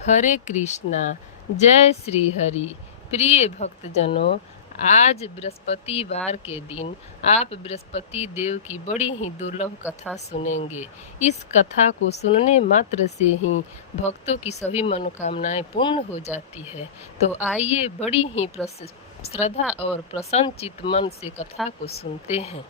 हरे कृष्णा। जय श्री हरि। प्रिय भक्तजनों, आज बृहस्पतिवार के दिन आप बृहस्पति देव की बड़ी ही दुर्लभ कथा सुनेंगे। इस कथा को सुनने मात्र से ही भक्तों की सभी मनोकामनाएं पूर्ण हो जाती है। तो आइए बड़ी ही श्रद्धा और प्रसन्न चित्त मन से कथा को सुनते हैं।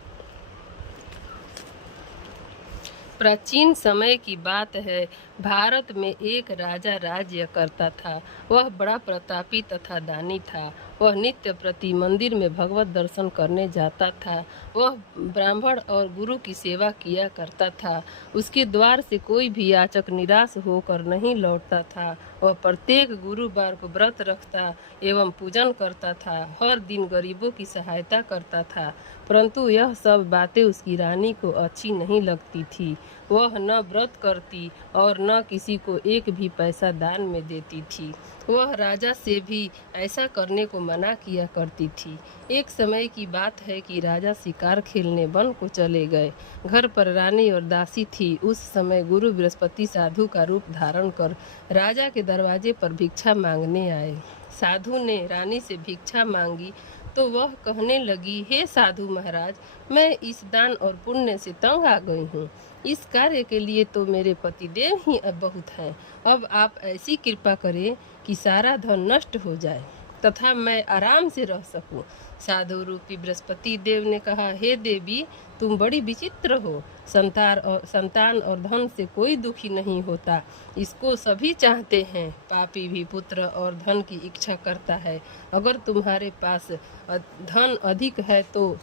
प्राचीन समय की बात है। भारत में एक राजा राज्य करता था। वह बड़ा प्रतापी तथा दानी था। वह नित्य प्रति मंदिर में भगवत दर्शन करने जाता था। वह ब्राह्मण और गुरु की सेवा किया करता था। उसके द्वार से कोई भी याचक निराश होकर नहीं लौटता था। वह प्रत्येक गुरुवार को व्रत रखता एवं पूजन करता था। हर दिन गरीबों की सहायता करता था। परंतु यह सब बातें उसकी रानी को अच्छी नहीं लगती थी। वह न व्रत करती और न किसी को एक भी पैसा दान में देती थी। वह राजा से भी ऐसा करने को मना किया करती थी। एक समय की बात है कि राजा शिकार खेलने वन को चले गए। घर पर रानी और दासी थी। उस समय गुरु बृहस्पति साधु का रूप धारण कर राजा के दरवाजे पर भिक्षा मांगने आए। साधु ने रानी से भिक्षा मांगी तो वह कहने लगी, हे साधु महाराज, मैं इस दान और पुण्य से तंग आ गई हूँ। इस कार्य के लिए तो मेरे पतिदेव ही अब बहुत हैं। अब आप ऐसी कृपा करें कि सारा धन नष्ट हो जाए तथा मैं आराम से रह सकूं। साधु रूपी बृहस्पति देव ने कहा, हे देवी, तुम बड़ी विचित्र हो। संतान और धन से कोई दुखी नहीं होता, इसको सभी चाहते हैं। पापी भी पुत्र और धन की इच्छा करता है। अगर तुम्हारे पास धन अधिक है तो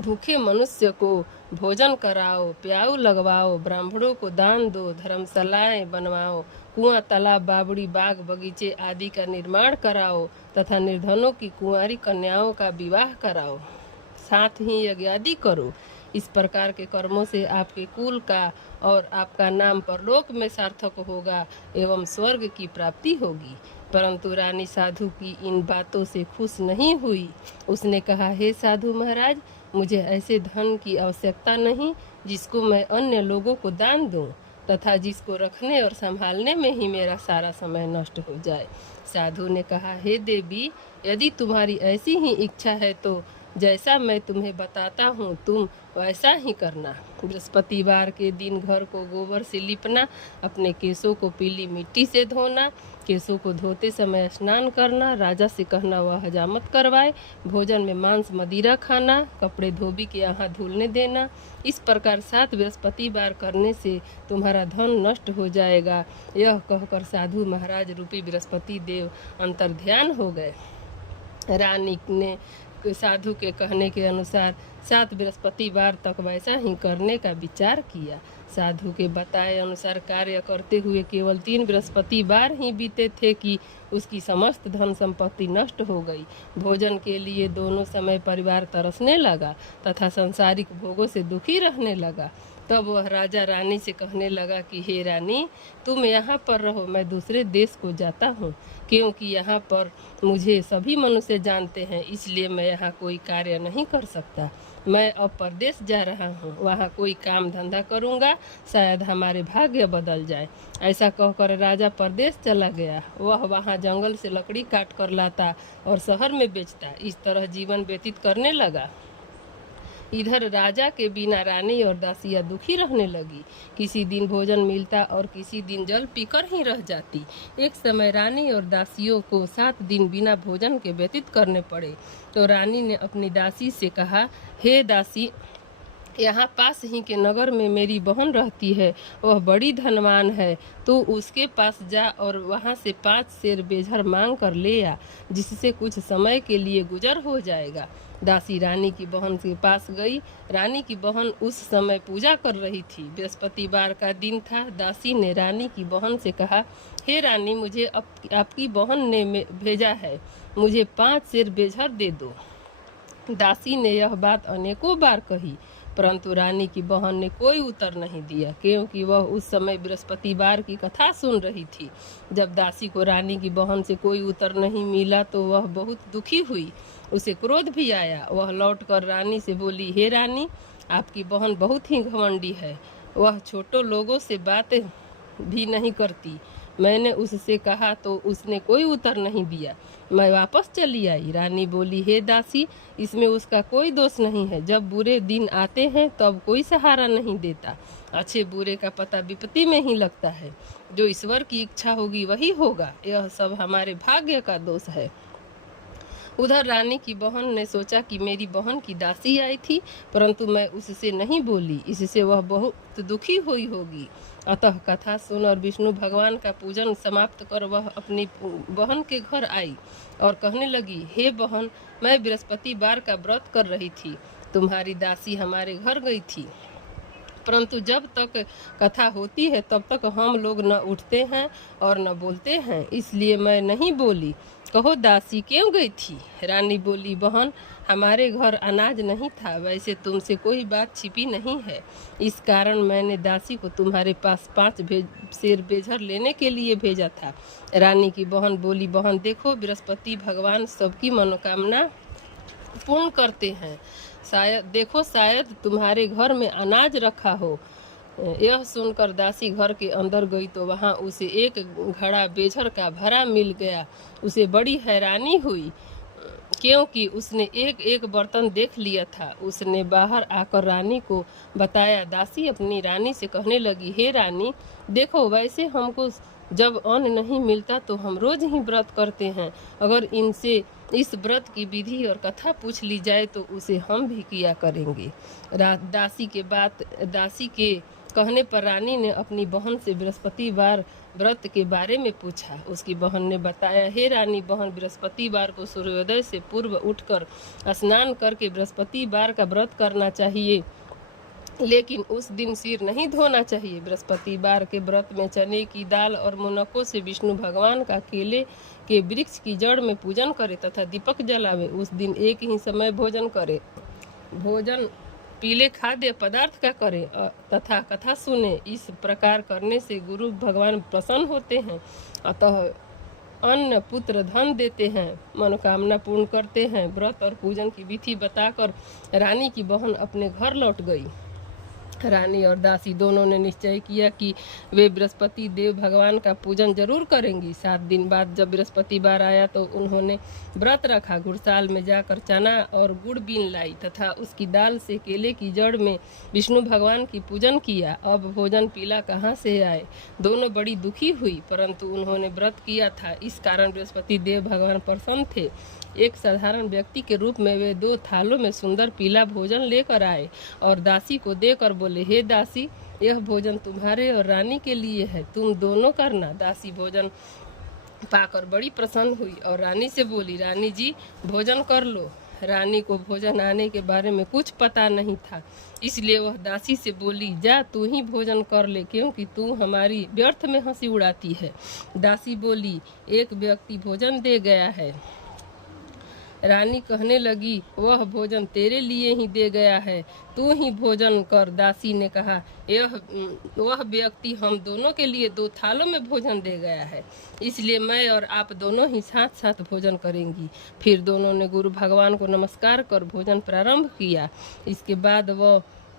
भूखे मनुष्य को भोजन कराओ, प्याऊ लगवाओ, ब्राह्मणों को दान दो, धर्मशालाएं बनवाओ, कुआं, तालाब, बावड़ी, बाग, बगीचे आदि का निर्माण कराओ तथा निर्धनों की कुंवारी कन्याओं का विवाह कराओ। साथ ही यज्ञ आदि करो। इस प्रकार के कर्मों से आपके कुल का और आपका नाम परलोक में सार्थक होगा एवं स्वर्ग की प्राप्ति होगी। परंतु रानी साधु की इन बातों से खुश नहीं हुई। उसने कहा, हे साधु महाराज, मुझे ऐसे धन की आवश्यकता नहीं जिसको मैं अन्य लोगों को दान दूं तथा जिसको रखने और संभालने में ही मेरा सारा समय नष्ट हो जाए। साधु ने कहा, हे देवी, यदि तुम्हारी ऐसी ही इच्छा है तो जैसा मैं तुम्हें बताता हूँ तुम वैसा ही करना। बृहस्पतिवार के दिन घर को गोबर से लिपना, अपने केसों को पीली मिट्टी से धोना, केसों को धोते समय स्नान करना, राजा से कहना वह हजामत करवाए, भोजन में मांस मदिरा खाना, कपड़े धोबी के यहाँ धुलने देना। इस प्रकार 7 बृहस्पतिवार करने से तुम्हारा धन नष्ट हो जाएगा। यह कहकर साधु महाराज रूपी बृहस्पति देव अंतर्ध्यान हो गए। रानी ने साधु के कहने के अनुसार 7 बृहस्पतिवार तक वैसा ही करने का विचार किया। साधु के बताए अनुसार कार्य करते हुए केवल 3 बृहस्पतिवार ही बीते थे कि उसकी समस्त धन संपत्ति नष्ट हो गई। भोजन के लिए दोनों समय परिवार तरसने लगा तथा सांसारिक भोगों से दुखी रहने लगा। तब वह राजा रानी से कहने लगा कि हे रानी, तुम यहाँ पर रहो, मैं दूसरे देश को जाता हूँ, क्योंकि यहाँ पर मुझे सभी मनुष्य जानते हैं, इसलिए मैं यहाँ कोई कार्य नहीं कर सकता। मैं अब परदेश जा रहा हूँ, वहाँ कोई काम धंधा करूँगा, शायद हमारे भाग्य बदल जाए। ऐसा कहकर राजा परदेश चला गया। वह वहाँ जंगल से लकड़ी काट कर लाता और शहर में बेचता। इस तरह जीवन व्यतीत करने लगा। इधर राजा के बिना रानी और दासियां दुखी रहने लगी। किसी दिन भोजन मिलता और किसी दिन जल पीकर ही रह जाती। एक समय रानी और दासियों को 7 दिन बिना भोजन के व्यतीत करने पड़े। तो रानी ने अपनी दासी से कहा, हे दासी, यहाँ पास ही के नगर में मेरी बहन रहती है, वह बड़ी धनवान है। तू उसके पास जा और वहाँ से 5 सेर बेझर मांग कर ले आ, जिससे कुछ समय के लिए गुजर हो जाएगा। दासी रानी की बहन के पास गई। रानी की बहन उस समय पूजा कर रही थी। बृहस्पतिवार का दिन था। दासी ने रानी की बहन से कहा, हे रानी, मुझे आपकी बहन ने भेजा है, मुझे 5 सेर बेझर दे दो। दासी ने यह बात अनेकों बार कही, परंतु रानी की बहन ने कोई उत्तर नहीं दिया, क्योंकि वह उस समय बृहस्पतिवार की कथा सुन रही थी। जब दासी को रानी की बहन से कोई उत्तर नहीं मिला तो वह बहुत दुखी हुई। उसे क्रोध भी आया। वह लौटकर रानी से बोली, हे रानी, आपकी बहन बहुत ही घमंडी है। वह छोटों लोगों से बातें भी नहीं करती। मैंने उससे कहा तो उसने कोई उत्तर नहीं दिया। मैं वापस चली आई। रानी बोली, हे दासी, इसमें उसका कोई दोष नहीं है। जब बुरे दिन आते हैं तब कोई सहारा नहीं देता। अच्छे बुरे का पता विपत्ति में ही लगता है। जो ईश्वर की इच्छा होगी वही होगा। यह सब हमारे भाग्य का दोष है। उधर रानी की बहन ने सोचा कि मेरी बहन की दासी आई थी, परंतु मैं उससे नहीं बोली, इससे वह बहुत दुखी हुई होगी। अतः कथा सुन और विष्णु भगवान का पूजन समाप्त कर वह अपनी बहन के घर आई और कहने लगी, हे बहन, मैं बृहस्पतिवार का व्रत कर रही थी। तुम्हारी दासी हमारे घर गई थी, परंतु जब तक कथा होती है तब तक हम लोग न उठते हैं और न बोलते हैं, इसलिए मैं नहीं बोली। कहो दासी क्यों गई थी? रानी बोली, बहन, हमारे घर अनाज नहीं था। वैसे तुमसे कोई बात छिपी नहीं है, इस कारण मैंने दासी को तुम्हारे पास 5 सेर बेझर लेने के लिए भेजा था। रानी की बहन बोली, बहन देखो, बृहस्पति भगवान सबकी मनोकामना पूर्ण करते हैं। शायद तुम्हारे घर में अनाज रखा हो। यह सुनकर दासी घर के अंदर गई तो वहां उसे एक घड़ा बेझर का भरा मिल गया। उसे बड़ी हैरानी हुई, क्योंकि उसने एक एक बर्तन देख लिया था। उसने बाहर आकर रानी को बताया। दासी अपनी रानी से कहने लगी, हे रानी, देखो, वैसे हमको जब अन्न नहीं मिलता तो हम रोज ही व्रत करते हैं। अगर इनसे इस व्रत की विधि और कथा पूछ ली जाए तो उसे हम भी किया करेंगे। दासी के कहने पर रानी ने अपनी बहन से बृहस्पतिवार व्रत के बारे में पूछा। उसकी बहन ने बताया, हे रानी बहन, बृहस्पतिवार को सूर्योदय से पूर्व उठकर स्नान करके बृहस्पतिवार का व्रत करना चाहिए, लेकिन उस दिन सिर नहीं धोना चाहिए। बृहस्पतिवार के व्रत में चने की दाल और मुनक्कों से विष्णु भगवान का केले के वृक्ष की जड़ में पूजन करे तथा दीपक जलावे। उस दिन एक ही समय भोजन करे। भोजन पीले खाद्य पदार्थ का करे तथा कथा सुने। इस प्रकार करने से गुरु भगवान प्रसन्न होते हैं। अतः अन्न, पुत्र, धन देते हैं, मनोकामना पूर्ण करते हैं। व्रत और पूजन की विधि बताकर रानी की बहन अपने घर लौट गई। रानी और दासी दोनों ने निश्चय किया कि वे बृहस्पति देव भगवान का पूजन जरूर करेंगी। 7 दिन बाद जब बृहस्पतिवार आया तो उन्होंने व्रत रखा। गुड़साल में जाकर चना और गुड़ बीन लाई तथा उसकी दाल से केले की जड़ में विष्णु भगवान की पूजन किया। अब भोजन पीला कहाँ से आए? दोनों बड़ी दुखी हुई, परंतु उन्होंने व्रत किया था, इस कारण बृहस्पति देव भगवान प्रसन्न थे। एक साधारण व्यक्ति के रूप में वे 2 थालों में सुंदर पीला भोजन लेकर आए और दासी को देकर बोले, हे दासी, यह भोजन तुम्हारे और रानी के लिए है, तुम दोनों करना। दासी भोजन पाकर बड़ी प्रसन्न हुई और रानी से बोली, रानी जी, भोजन कर लो। रानी को भोजन आने के बारे में कुछ पता नहीं था, इसलिए वह दासी से बोली, जा तू ही भोजन कर ले, क्योंकि तू हमारी व्यर्थ में हंसी उड़ाती है। दासी बोली, एक व्यक्ति भोजन दे गया है। रानी कहने लगी, वह भोजन तेरे लिए ही दे गया है, तू ही भोजन कर। दासी ने कहा, वह व्यक्ति हम दोनों के लिए 2 थालों में भोजन दे गया है, इसलिए मैं और आप दोनों ही साथ साथ भोजन करेंगी। फिर दोनों ने गुरु भगवान को नमस्कार कर भोजन प्रारंभ किया। इसके बाद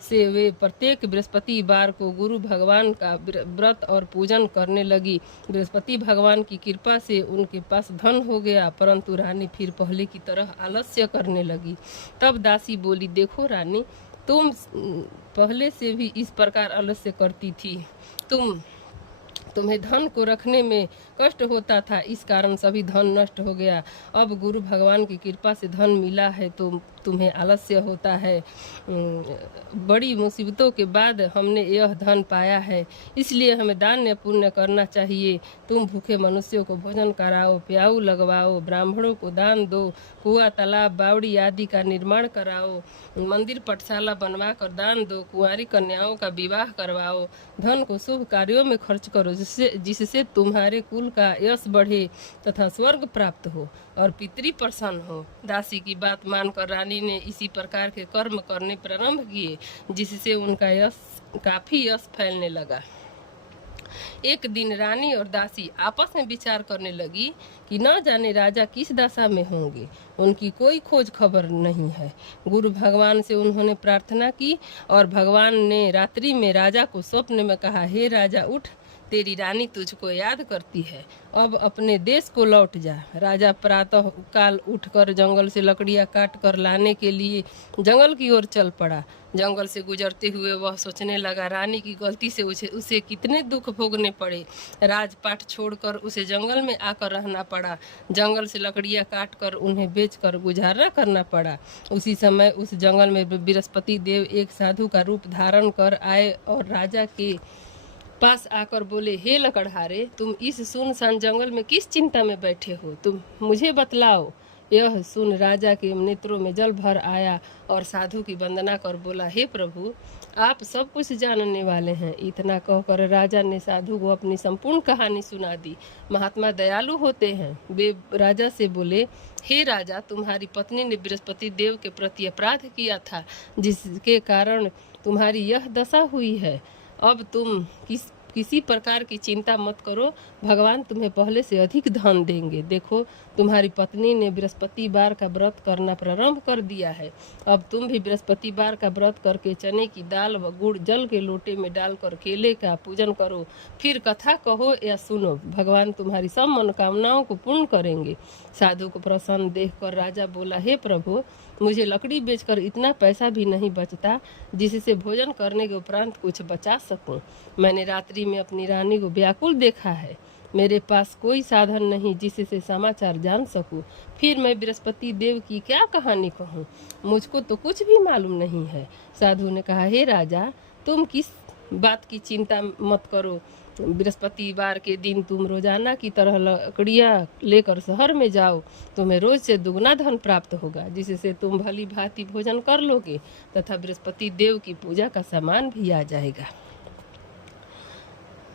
वे प्रत्येक बृहस्पतिवार को गुरु भगवान का व्रत और पूजन करने लगी। बृहस्पति भगवान की कृपा से उनके पास धन हो गया, परंतु रानी फिर पहले की तरह आलस्य करने लगी। तब दासी बोली, देखो रानी, तुम पहले से भी इस प्रकार आलस्य करती थी। तुम्हें धन को रखने में कष्ट होता था, इस कारण सभी धन नष्ट हो गया। अब गुरु भगवान की कृपा से धन मिला है तो तुम्हें आलस्य होता है। बड़ी मुसीबतों के बाद हमने यह धन पाया है, इसलिए हमें दान या पुण्य करना चाहिए। तुम भूखे मनुष्यों को भोजन कराओ, प्याऊ लगवाओ, ब्राह्मणों को दान दो, कुआं, तालाब, बावड़ी आदि का निर्माण कराओ, मंदिर पटशाला बनवा कर दान दो, कुंवारी कन्याओं का विवाह करवाओ। धन को शुभ कार्यों में खर्च करो, जिससे तुम्हारे कुल का यश बढ़े तथा स्वर्ग प्राप्त हो और पितृ प्रसन्न हो। दासी की बात मानकर रानी ने इसी प्रकार के कर्म करने प्रारंभ किए, जिससे उनका काफी यश फैलने लगा। एक दिन रानी और दासी आपस में विचार करने लगी कि न जाने राजा किस दशा में होंगे, उनकी कोई खोज खबर नहीं है। गुरु भगवान से उन्होंने प्रार्थना की और भगवान ने रात्रि में राजा को स्वप्न में कहा, हे राजा, उठ, तेरी रानी तुझको याद करती है, अब अपने देश को लौट जा। राजा प्रातः काल उठकर जंगल से लकड़ियां काट कर लाने के लिए जंगल की ओर चल पड़ा। जंगल से गुजरते हुए वह सोचने लगा, रानी की गलती से उसे कितने दुख भोगने पड़े। राजपाट छोड़कर उसे जंगल में आकर रहना पड़ा। जंगल से लकड़ियां काट कर उन्हें बेचकर गुजारा करना पड़ा। उसी समय उस जंगल में बृहस्पति देव एक साधु का रूप धारण कर आए और राजा के पास आकर बोले, हे लकड़हारे, तुम इस सुनसान जंगल में किस चिंता में बैठे हो? तुम मुझे बतलाओ। यह सुन राजा के नेत्रों में जल भर आया और साधु की वंदना कर बोला, हे प्रभु, आप सब कुछ जानने वाले हैं। इतना कहकर राजा ने साधु को अपनी संपूर्ण कहानी सुना दी। महात्मा दयालु होते हैं। वे राजा से बोले, हे राजा, तुम्हारी पत्नी ने बृहस्पति देव के प्रति अपराध किया था, जिसके कारण तुम्हारी यह दशा हुई है। अब तुम किसी प्रकार की चिंता मत करो, भगवान तुम्हें पहले से अधिक धन देंगे। देखो, तुम्हारी पत्नी ने बृहस्पतिवार का व्रत करना प्रारंभ कर दिया है। अब तुम भी बृहस्पतिवार का व्रत करके चने की दाल व गुड़ जल के लोटे में डालकर केले का पूजन करो। फिर कथा कहो या सुनो, भगवान तुम्हारी सब मनोकामनाओं को पूर्ण करेंगे। साधु को प्रसन्न देखकर राजा बोला, हे प्रभु, मुझे लकड़ी बेचकर इतना पैसा भी नहीं बचता जिससे भोजन करने के उपरांत कुछ बचा सकूं। मैंने रात्रि में अपनी रानी को व्याकुल देखा है। मेरे पास कोई साधन नहीं जिससे समाचार जान सकूं। फिर मैं बृहस्पति देव की क्या कहानी कहूं? मुझको तो कुछ भी मालूम नहीं है। साधु ने कहा, हे राजा, तुम किस बात की चिंता मत करो। बृहस्पतिवार के दिन तुम रोजाना की तरह लकड़ियां लेकर शहर में जाओ। तुम्हें रोज से दुगना धन प्राप्त होगा, जिससे तुम भली भांति भोजन कर लोगे तथा बृहस्पति देव की पूजा का सामान भी आ जाएगा।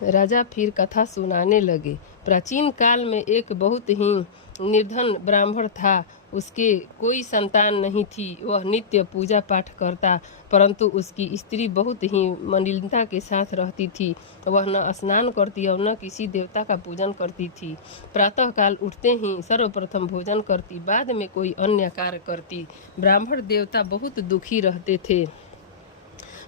राजा फिर कथा सुनाने लगे। प्राचीन काल में एक बहुत ही निर्धन ब्राह्मण था। उसके कोई संतान नहीं थी। वह नित्य पूजा पाठ करता, परंतु उसकी स्त्री बहुत ही मलिनता के साथ रहती थी। वह न स्नान करती और न किसी देवता का पूजन करती थी। प्रातः काल उठते ही सर्वप्रथम भोजन करती, बाद में कोई अन्य कार्य करती। ब्राह्मण देवता बहुत दुखी रहते थे।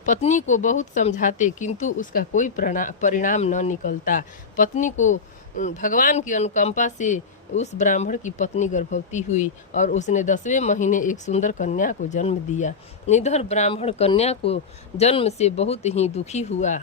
पत्नी को बहुत समझाते, किंतु उसका कोई परिणाम न निकलता। पत्नी को भगवान की अनुकंपा से उस ब्राह्मण की पत्नी गर्भवती हुई और उसने 10वें महीने एक सुंदर कन्या को जन्म दिया। निधर ब्राह्मण कन्या को जन्म से बहुत ही दुखी हुआ।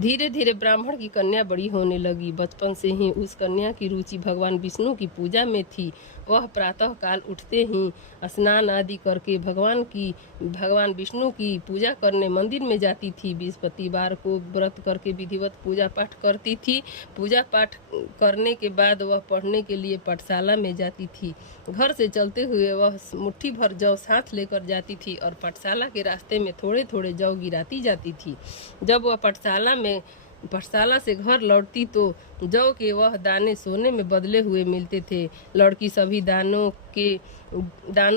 धीरे धीरे ब्राह्मण की कन्या बड़ी होने लगी। बचपन से ही उस कन्या की रुचि भगवान विष्णु की पूजा में थी। वह प्रातः काल उठते ही स्नान आदि करके भगवान विष्णु की पूजा करने मंदिर में जाती थी। बृहस्पतिवार को व्रत करके विधिवत पूजा पाठ करती थी। पूजा पाठ करने के बाद वह पढ़ने के लिए पाठशाला में जाती थी। घर से चलते हुए वह मुट्ठी भर जौ साथ लेकर जाती थी और पाठशाला के रास्ते में थोड़े थोड़े जौ गिराती जाती थी। जब वह पाठशाला से घर लौटती तो जौ के वह दाने सोने में बदले हुए मिलते थे। लड़की सभी दानों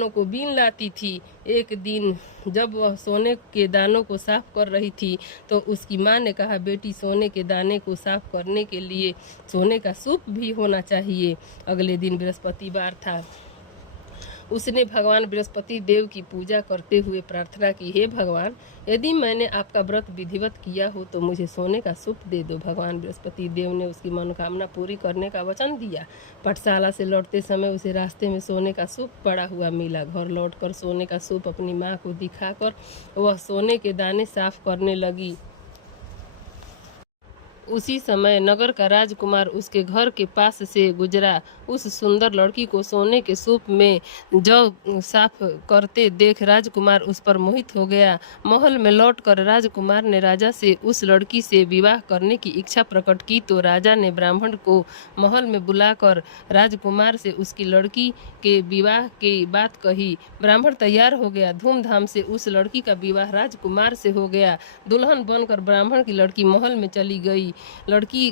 को बीन लाती थी। एक दिन जब वह सोने के दानों को साफ कर रही थी तो उसकी माँ ने कहा, बेटी, सोने के दाने को साफ करने के लिए सोने का सूप भी होना चाहिए। अगले दिन बृहस्पतिवार था। उसने भगवान बृहस्पति देव की पूजा करते हुए प्रार्थना की, हे भगवान, यदि मैंने आपका व्रत विधिवत किया हो तो मुझे सोने का सूप दे दो। भगवान बृहस्पति देव ने उसकी मनोकामना पूरी करने का वचन दिया। पाठशाला से लौटते समय उसे रास्ते में सोने का सूप पड़ा हुआ मिला। घर लौटकर सोने का सूप अपनी माँ को दिखाकर वह सोने के दाने साफ करने लगी। उसी समय नगर का राजकुमार उसके घर के पास से गुजरा। उस सुंदर लड़की को सोने के सूप में जौ साफ करते देख राजकुमार उस पर मोहित हो गया। महल में लौटकर राजकुमार ने राजा से उस लड़की से विवाह करने की इच्छा प्रकट की तो राजा ने ब्राह्मण को महल में बुलाकर राजकुमार से उसकी लड़की के विवाह की बात कही। ब्राह्मण तैयार हो गया। धूमधाम से उस लड़की का विवाह राजकुमार से हो गया। दुल्हन बनकर ब्राह्मण की लड़की महल में चली गई। लड़की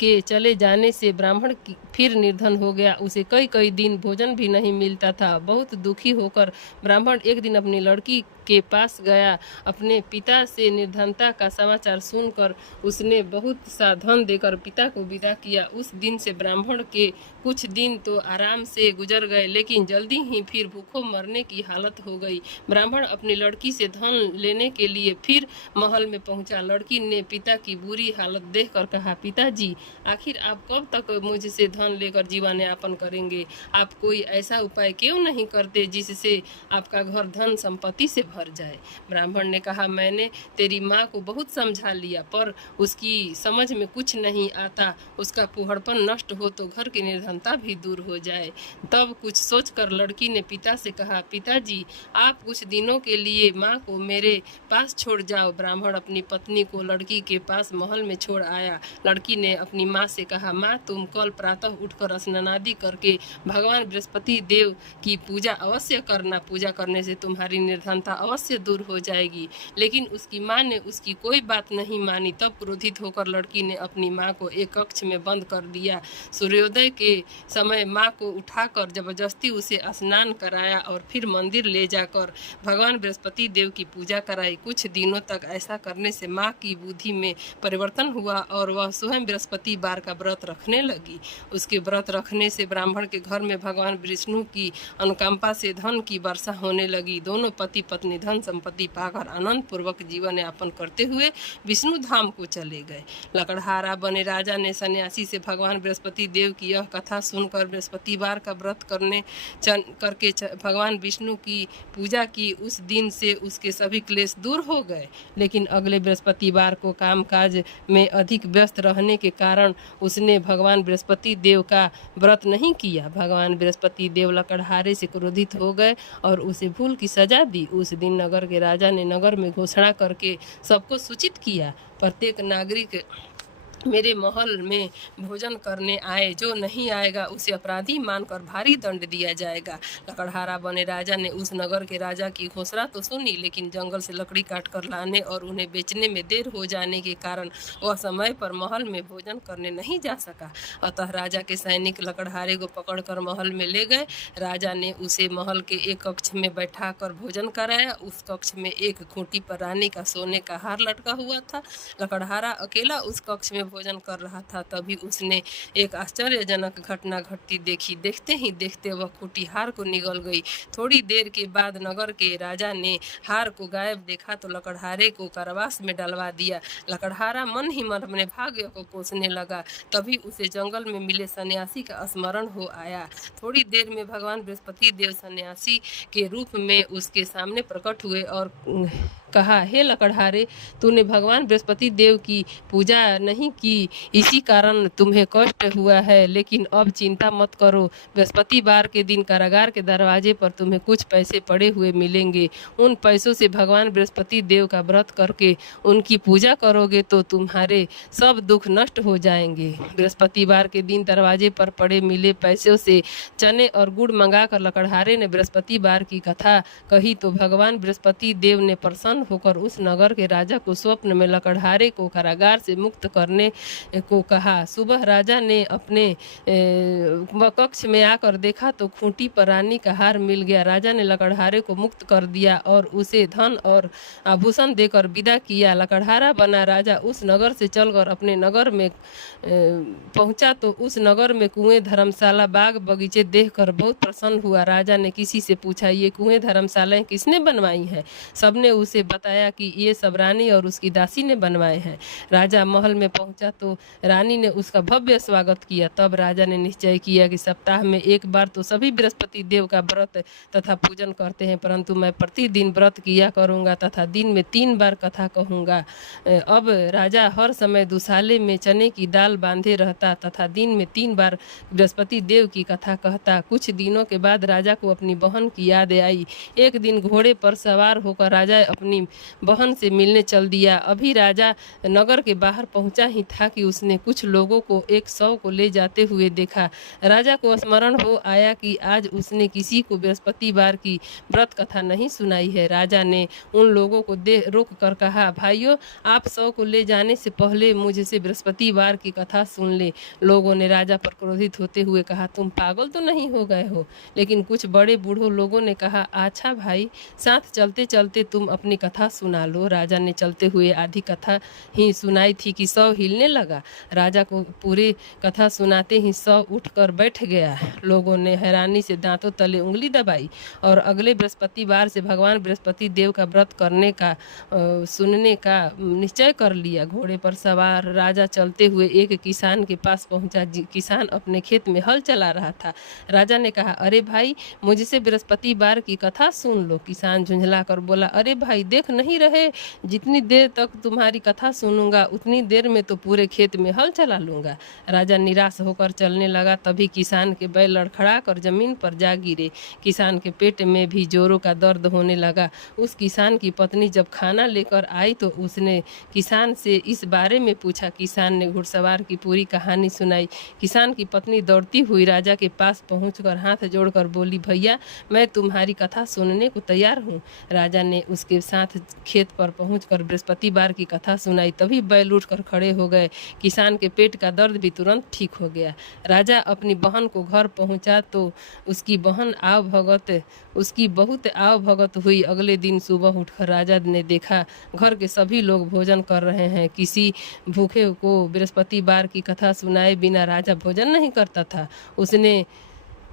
के चले जाने से ब्राह्मण फिर निर्धन हो गया। उसे कई कई दिन भोजन भी नहीं मिलता था। बहुत दुखी होकर ब्राह्मण एक दिन अपनी लड़की के पास गया। अपने पिता से निर्धनता का समाचार सुनकर उसने बहुत सा धन देकर पिता को विदा किया। उस दिन से ब्राह्मण के कुछ दिन तो आराम से गुजर गए, लेकिन जल्दी ही फिर भूखों मरने की हालत हो गई। ब्राह्मण अपनी लड़की से धन लेने के लिए फिर महल में पहुंचा। लड़की ने पिता की बुरी हालत देखकर कहा, पिताजी, आखिर आप कब तक मुझसे धन लेकर जीवन यापन करेंगे? आप कोई ऐसा उपाय क्यों नहीं करते जिससे आपका घर धन संपत्ति से भर जाए? ब्राह्मण ने कहा, मैंने तेरी माँ को बहुत समझा लिया, पर उसकी समझ में कुछ नहीं आता। उसका फूहड़पन नष्ट हो तो घर की निर्धनता भी दूर हो जाए। तब कुछ सोचकर लड़की ने पिता से कहा, पिताजी, आप कुछ दिनों के लिए माँ को मेरे पास छोड़ जाओ। ब्राह्मण अपनी पत्नी को लड़की के पास महल में छोड़ आया। लड़की ने अपनी माँ से कहा, माँ, तुम कल प्रातः उठकर स्नानादि करके भगवान बृहस्पति देव की पूजा अवश्य करना। पूजा करने से तुम्हारी निर्धनता अवश्य दूर हो जाएगी। लेकिन उसकी माँ ने उसकी कोई बात नहीं मानी। तब क्रोधित होकर लड़की ने अपनी माँ को एक कक्ष में बंद कर दिया। सूर्योदय के समय माँ को उठाकर जबरदस्ती उसे स्नान कराया और फिर मंदिर ले जाकर भगवान बृहस्पति देव की पूजा कराई। कुछ दिनों तक ऐसा करने से माँ की बुद्धि में परिवर्तन हुआ और वह स्वयं बृहस्पति वार का व्रत रखने लगी। उसके व्रत रखने से ब्राह्मण के घर में भगवान विष्णु की अनुकंपा से धन की वर्षा होने लगी। दोनों पति पत्नी धन संपत्ति पाकर आनंद पूर्वक जीवन यापन करते हुए विष्णु धाम को चले गए। लकड़हारा बने राजा ने सन्यासी से भगवान बृहस्पति देव की यह कथा सुनकर बृहस्पतिवार का व्रत करके भगवान विष्णु की पूजा की। उस दिन से उसके सभी क्लेश दूर हो गए। लेकिन अगले बृहस्पतिवार को कामकाज में अधिक व्यस्त रहने के कारण उसने भगवान बृहस्पति देव का व्रत नहीं किया। भगवान बृहस्पति देव लकड़हारे से क्रोधित हो गए और उसे भूल की सजा दी। उस दिन नगर के राजा ने नगर में घोषणा करके सबको सूचित किया, प्रत्येक नागरिक मेरे महल में भोजन करने आए। जो नहीं आएगा उसे अपराधी मानकर भारी दंड दिया जाएगा। लकड़हारा बने राजा ने उस नगर के राजा की घोषणा तो सुनी, लेकिन जंगल से लकड़ी काटकर लाने और उन्हें बेचने में देर हो जाने के कारण वह समय पर महल में भोजन करने नहीं जा सका। अतः राजा के सैनिक लकड़हारे को पकड़कर महल में ले गए। राजा ने उसे महल के एक कक्ष में बैठाकर भोजन कराया। उस कक्ष में एक खूंटी पर रानी का सोने का हार लटका हुआ था। लकड़हारा अकेला उस कक्ष में भोजन कर रहा था। तभी उसने एक आश्चर्यजनक घटना घटती देखी। देखते ही देखते वह खूंटी हार को निगल गई। थोड़ी देर के बाद नगर के राजा ने हार को गायब देखा तो लकड़हारे को कारावास में डलवा दिया। लकड़हारा मन ही मन अपने भाग्य को कोसने लगा। तभी उसे जंगल में मिले सन्यासी का स्मरण हो आया। थोड़ी देर में भगवान बृहस्पति देव सन्यासी के रूप में उसके सामने प्रकट हुए और कहा, हे लकड़हारे, तूने भगवान बृहस्पति देव की पूजा नहीं की, इसी कारण तुम्हें कष्ट हुआ है। लेकिन अब चिंता मत करो, बृहस्पतिवार के दिन कारागार के दरवाजे पर तुम्हें कुछ पैसे पड़े हुए मिलेंगे। उन पैसों से भगवान बृहस्पति देव का व्रत करके उनकी पूजा करोगे तो तुम्हारे सब दुख नष्ट हो जाएंगे। बृहस्पतिवार के दिन दरवाजे पर पड़े मिले पैसों से चने और गुड़ मंगाकर लकड़हारे ने बृहस्पतिवार की कथा कही तो भगवान बृहस्पति देव ने प्रसन्न होकर उस नगर के राजा को स्वप्न में लकड़हारे को कारागार से मुक्त करने को कहा। सुबह राजा ने अपने कक्ष में आकर देखा तो खूंटी पर रानी का हार मिल गया। राजा ने लकड़हारे को मुक्त कर दिया और उसे धन और आभूषण देकर विदा किया। लकड़हारा बना राजा उस नगर से चलकर अपने नगर में पहुंचा तो उस नगर में कुएं, धर्मशाला, बाग बगीचे देखकर बहुत प्रसन्न हुआ। राजा ने किसी से पूछा, ये कुएं धर्मशालाएं किसने बनवाई हैं? सबने उसे बताया कि ये सब रानी और उसकी दासी ने बनवाए हैं। राजा महल में पहुंचा तो रानी ने उसका भव्य स्वागत किया। तब राजा ने निश्चय किया कि सप्ताह में एक बार तो सभी बृहस्पति देव का व्रत तथा पूजन करते हैं, परंतु मैं प्रतिदिन व्रत किया करूंगा तथा दिन में 3 बार कथा कहूंगा। अब राजा हर समय दुशाले में चने की दाल बांधे रहता तथा दिन में 3 बार बृहस्पति देव की कथा कहता। कुछ दिनों के बाद राजा को अपनी बहन की याद आई। एक दिन घोड़े पर सवार होकर राजा अपनी अपनी बहन से मिलने चल दिया। अभी राजा नगर के बाहर पहुंचा ही था कि उसने कुछ लोगों को एक शव को ले जाते हुए देखा। राजा को स्मरण हो आया कि आज उसने किसी को बृहस्पतिवार की व्रत कथा नहीं सुनाई है। राजा ने उन लोगों को रोक कर कहा, भाइयों, आप शव को ले जाने से पहले मुझसे बृहस्पतिवार की कथा सुन ले। लोगों ने राजा पर क्रोधित होते हुए कहा, तुम पागल तो नहीं हो गए हो? लेकिन कुछ बड़े बूढ़ों लोगों ने कहा, अच्छा भाई, साथ चलते चलते तुम अपनी कथा सुना लो। राजा ने चलते हुए आधी कथा ही सुनाई थी कि शव हिलने लगा। राजा को पूरी कथा सुनाते ही शव उठकर बैठ गया। लोगों ने हैरानी से दांतों तले उंगली दबाई और अगले बृहस्पतिवार से भगवान बृहस्पति देव का व्रत करने का सुनने का निश्चय कर लिया। घोड़े पर सवार राजा चलते हुए एक किसान के पास पहुंचा। किसान अपने खेत में हल चला रहा था। राजा ने कहा, अरे भाई, मुझसे बृहस्पतिवार की कथा सुन लो। किसान झुंझला कर बोला, अरे भाई, देख नहीं रहे, जितनी देर तक तुम्हारी कथा सुनूंगा उतनी देर में तो पूरे खेत में हल चला लूंगा। राजा निराश होकर चलने लगा। तभी किसान के बैल लड़खड़ा कर जमीन पर जा गिरे। किसान के पेट में भी जोरों का दर्द होने लगा। उस किसान की पत्नी जब खाना लेकर आई तो उसने किसान से इस बारे में पूछा। किसान ने घुड़सवार की पूरी कहानी सुनाई। किसान की पत्नी दौड़ती हुई राजा के पास पहुंचकर हाथ जोड़कर बोली, भैया, मैं तुम्हारी कथा सुनने को तैयार हूँ। राजा ने उसके साथ खेत पर पहुंचकर बृहस्पतिवार की कथा सुनाई। तभी बैल उठकर खड़े हो गए। किसान के पेट का दर्द भी तुरंत ठीक हो गया। राजा अपनी बहन को घर पहुंचा तो उसकी बहुत आव भगत हुई। अगले दिन सुबह उठकर राजा ने देखा घर के सभी लोग भोजन कर रहे हैं। किसी भूखे को बृहस्पतिवार की कथा सुनाए बिना राजा भोजन नहीं करता था। उसने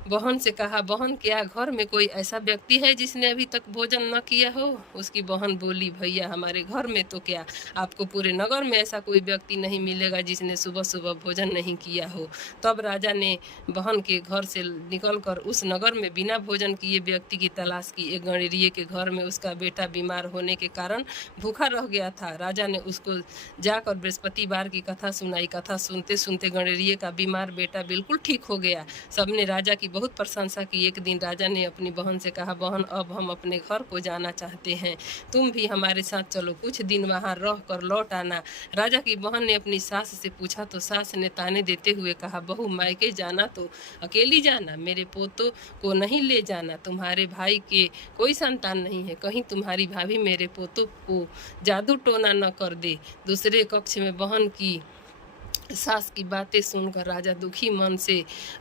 बहन से कहा, बहन, क्या घर में कोई ऐसा व्यक्ति है जिसने अभी तक भोजन न किया हो? उसकी बहन बोली, भैया, हमारे घर में तो क्या, आपको पूरे नगर में ऐसा कोई व्यक्ति नहीं मिलेगा जिसने सुबह सुबह भोजन नहीं किया हो। तब राजा ने बहन के घर से निकलकर उस नगर में बिना भोजन किए व्यक्ति की तलाश की। एक गणेरिये के घर में उसका बेटा बीमार होने के कारण भूखा रह गया था। राजा ने उसको जाकर बृहस्पतिवार की कथा सुनाई। कथा सुनते सुनते गणेरिये का बीमार बेटा बिल्कुल ठीक हो गया। सबने राजा की बहुत प्रशंसा की। एक दिन राजा ने अपनी बहन से कहा, बहन, अब हम अपने घर को जाना चाहते हैं, तुम भी हमारे साथ चलो, कुछ दिन वहां रह कर लौट आना। राजा की बहन ने अपनी सास से पूछा तो सास ने ताने देते हुए कहा, बहू, मायके जाना तो अकेली जाना, मेरे पोतों को नहीं ले जाना। तुम्हारे भाई के कोई संतान नहीं है, कहीं तुम्हारी भाभी मेरे पोतों को जादू टोना न कर दे। दूसरे कक्ष में बहन की सास की बातें सुनकर राजा दुखी मन से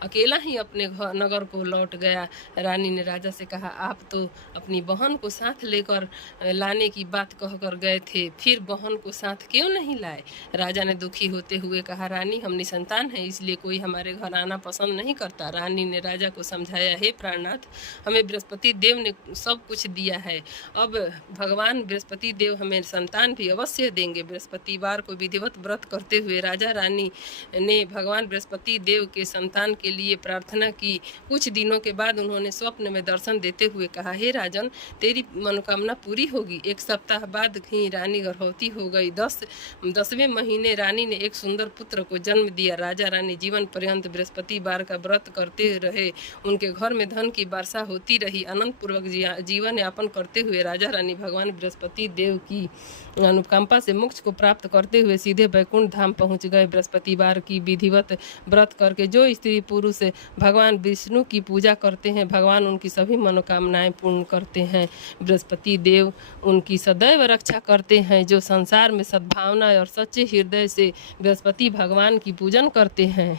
अकेला ही अपने घर नगर को लौट गया। रानी ने राजा से कहा, आप तो अपनी बहन को साथ लेकर लाने की बात कहकर गए थे, फिर बहन को साथ क्यों नहीं लाए? राजा ने दुखी होते हुए कहा, रानी, हम निसंतान हैं, इसलिए कोई हमारे घर आना पसंद नहीं करता। रानी ने राजा को समझाया, हे प्राणनाथ, हमें बृहस्पति देव ने सब कुछ दिया है, अब भगवान बृहस्पति देव हमें संतान भी अवश्य देंगे। बृहस्पतिवार को विधिवत व्रत करते हुए राजा रानी ने भगवान बृहस्पति देव के संतान के लिए प्रार्थना की। कुछ दिनों के बाद उन्होंने स्वप्न में दर्शन देते हुए कहा, हे राजन, तेरी मनोकामना पूरी होगी। एक सप्ताह बाद ही रानी गर्भवती हो गई। 10वें महीने रानी ने एक सुंदर पुत्र को जन्म दिया। राजा रानी जीवन पर्यंत बृहस्पतिवार का व्रत करते रहे। उनके घर में धन की वर्षा होती रही। आनंद पूर्वक जीवन यापन करते हुए राजा रानी भगवान बृहस्पति देव की अनुकंपा से मोक्ष को प्राप्त करते हुए सीधे वैकुंठ धाम पहुंच गए। बृहस्पतिवार की विधिवत व्रत करके जो स्त्री पुरुष भगवान विष्णु की पूजा करते हैं, भगवान उनकी सभी मनोकामनाएं पूर्ण करते हैं। बृहस्पति देव उनकी सदैव रक्षा करते हैं। जो संसार में सद्भावना और सच्चे हृदय से बृहस्पति भगवान की पूजन करते हैं,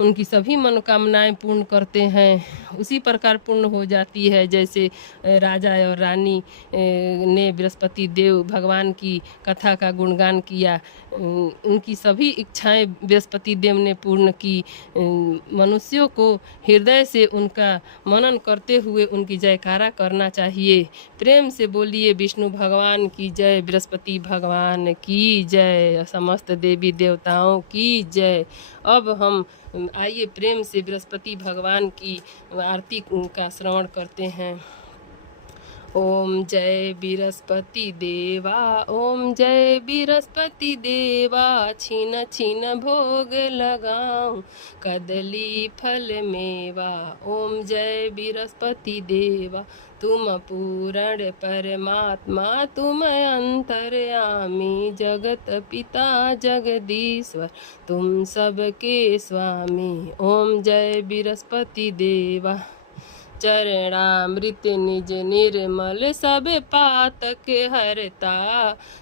उनकी सभी मनोकामनाएं पूर्ण करते हैं। उसी प्रकार पूर्ण हो जाती है जैसे राजा और रानी ने बृहस्पति देव भगवान की कथा का गुणगान किया। उनकी सभी इच्छाएं बृहस्पति देव ने पूर्ण की। मनुष्यों को हृदय से उनका मनन करते हुए उनकी जयकारा करना चाहिए। प्रेम से बोलिए, विष्णु भगवान की जय, बृहस्पति भगवान की जय, समस्त देवी देवताओं की जय। अब हम आइए प्रेम से बृहस्पति भगवान की आरती का श्रवण करते हैं। ओम जय बृहस्पति देवा, ओम जय बृहस्पति देवा, छीन छीन भोग लगाऊं कदली फल मेवा। ओम जय बृहस्पति देवा, तुम पूर्ण परमात्मा, तुम अंतर्यामी, जगत पिता जगदीश्वर, तुम सबके स्वामी। ओम जय बृहस्पति देवा, चरणामृत निज निर्मल, सब पातक हरता,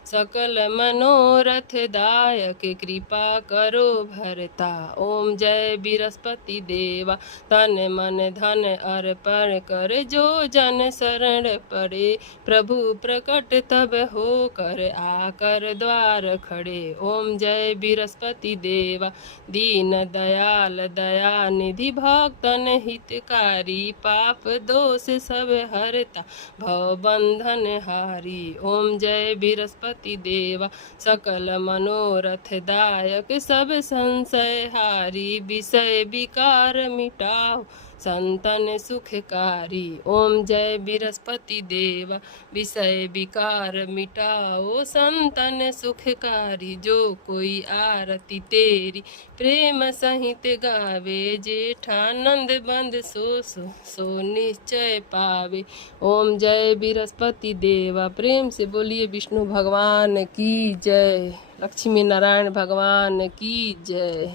सकल मनोरथ दायक, कृपा करो भरता। ओम जय बृहस्पति देवा, तन मन धन अर्पण कर, जो जन शरण पड़े, प्रभु प्रकट तब हो कर, आकर द्वार खड़े। ओम जय बृहस्पति देवा, दीन दयाल दया निधि, भक्तन हितकारी, पाप दोष सब हरता, भव बंधन हारी। ओम जय बृहस्पति देवा, सकल मनोरथ दायक, सब संशय हारी, विषय विकार मिटाओ, संतन सुखकारी। ओम जय बृहस्पति देवा, विषय विकार मिटाओ, संतन सुखकारी। जो कोई आरती तेरी प्रेम सहित गावे, जेठानंद बंद सो निश्चय पावे। ओम जय बृहस्पति देवा। प्रेम से बोलिए विष्णु भगवान की जय, लक्ष्मी नारायण भगवान की जय।